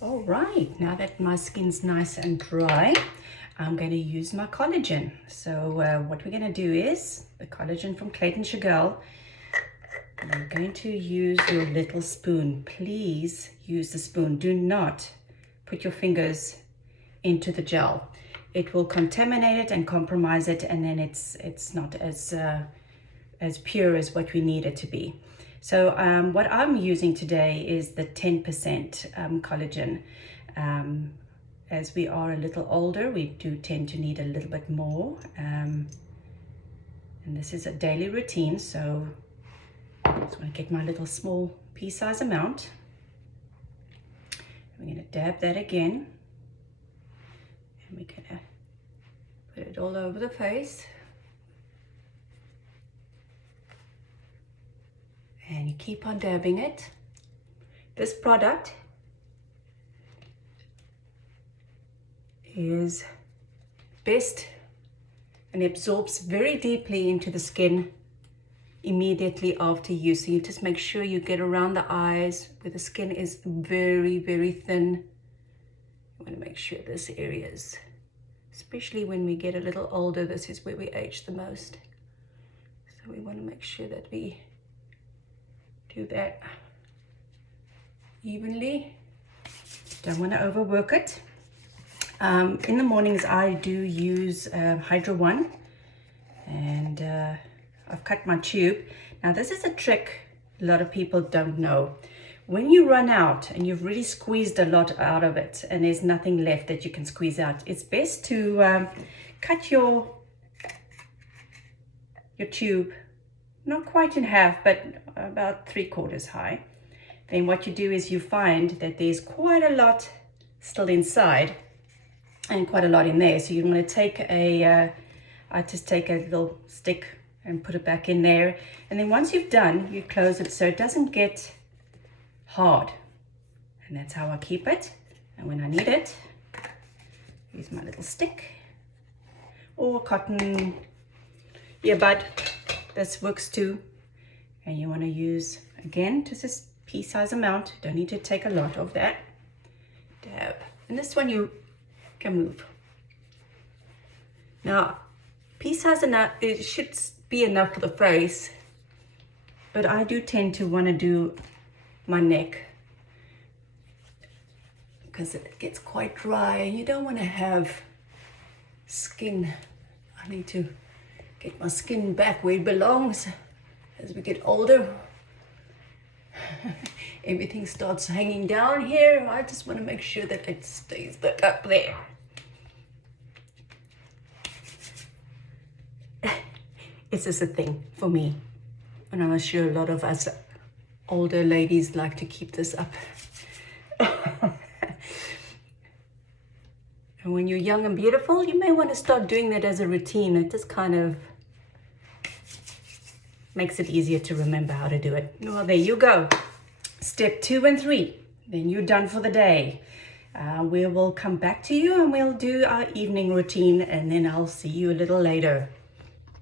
All right, now that my skin's nice and dry, I'm going to use my collagen. So what we're going to do is the collagen from Clayton Shagal. You're going to use your little spoon. Please use the spoon. Do not put your fingers into the gel. It will contaminate it and compromise it, and then it's not as pure as what we need it to be. So what I'm using today is the 10% collagen. As we are a little older, we do tend to need a little bit more. And this is a daily routine, so I just want to get my little small pea size amount. We're going to dab that again. And we're going to put it all over the face. And you keep on dabbing it. This product is best and absorbs very deeply into the skin immediately after use. So you just make sure you get around the eyes where the skin is very, very thin. You want to make sure this area is, especially when we get a little older, this is where we age the most. So we want to make sure that we do that evenly. Don't want to overwork it. In the mornings I do use Hydra 1, and I've cut my tube. Now this is a trick a lot of people don't know. When you run out and you've really squeezed a lot out of it and there's nothing left that you can squeeze out, it's best to cut your tube not quite in half, but about 3/4 high. Then what you do is you find that there's quite a lot still inside and quite a lot in there. So you want to take I just take a little stick and put it back in there. And then once you've done, you close it so it doesn't get hard. And that's how I keep it. And when I need it, use my little stick or cotton earbud. This works too. And you want to use, again, just a pea-size amount. Don't need to take a lot of that. Dab. And this one you can move. Now, pea-size enough, it should be enough for the face, but I do tend to want to do my neck because it gets quite dry and you don't want to have skin. I need to get my skin back where it belongs. As we get older, everything starts hanging down here. I just want to make sure that it stays back up there. It's just a thing for me, and I'm sure a lot of us older ladies like to keep this up. And when you're young and beautiful, you may want to start doing that as a routine. It just kind of makes it easier to remember how to do it. Well, there you go. Step 2 and 3. Then you're done for the day. We will come back to you and we'll do our evening routine, and then I'll see you a little later.